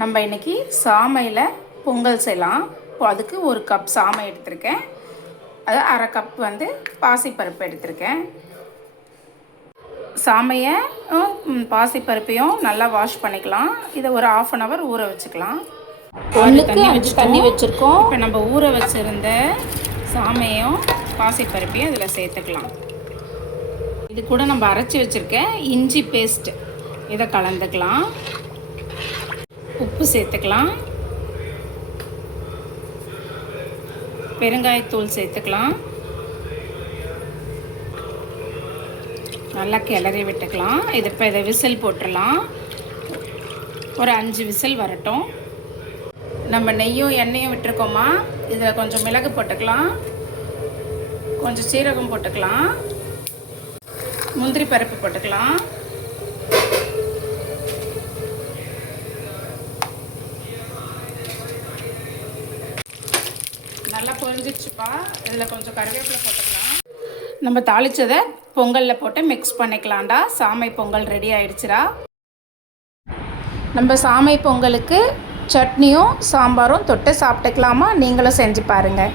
நம்ம இன்றைக்கி சாமையில் பொங்கல் செய்யலாம். இப்போ அதுக்கு ஒரு கப் சாமை எடுத்திருக்கேன். அது அரை கப் வந்து பாசிப்பருப்பு எடுத்திருக்கேன். சாமையை பாசிப்பருப்பையும் நல்லா வாஷ் பண்ணிக்கலாம். இதை ஒரு 1/2 hour ஊற வச்சுக்கலாம். 1க்கு 5 தண்ணி வச்சுருக்கோம். இப்போ நம்ம ஊற வச்சுருந்த சாமையும் பாசிப்பருப்பையும் இதில் சேர்த்துக்கலாம். இது கூட நம்ம அரைச்சி வச்சுருக்க இஞ்சி பேஸ்ட் இதை கலந்துக்கலாம். உப்பு சேர்த்துக்கலாம். பெருங்காயத்தூள் சேர்த்துக்கலாம். நல்லா கிளறி விட்டுக்கலாம். இப்போ இதை விசில் போட்டுடலாம். ஒரு 5 விசில் வரட்டும். நம்ம நெய்யும் எண்ணெயும் விட்டுருக்கோமா, இதில் கொஞ்சம் மிளகு போட்டுக்கலாம், கொஞ்சம் சீரகம் போட்டுக்கலாம், முந்திரி பருப்பு போட்டுக்கலாம். நல்லா பொரிஞ்சிடுச்சுப்பா. இதில் கொஞ்சம் கருவேப்பிலை போட்டுக்கலாம். நம்ம தாளித்ததை பொங்கலில் போட்டு மிக்ஸ் பண்ணிக்கலாம்டா. சாமை பொங்கல் ரெடி ஆயிடுச்சுடா. நம்ம சாமை பொங்கலுக்கு சட்னியும் சாம்பாரும் தொட்டு சாப்பிட்டுக்கலாமா? நீங்களும் செஞ்சு பாருங்கள்.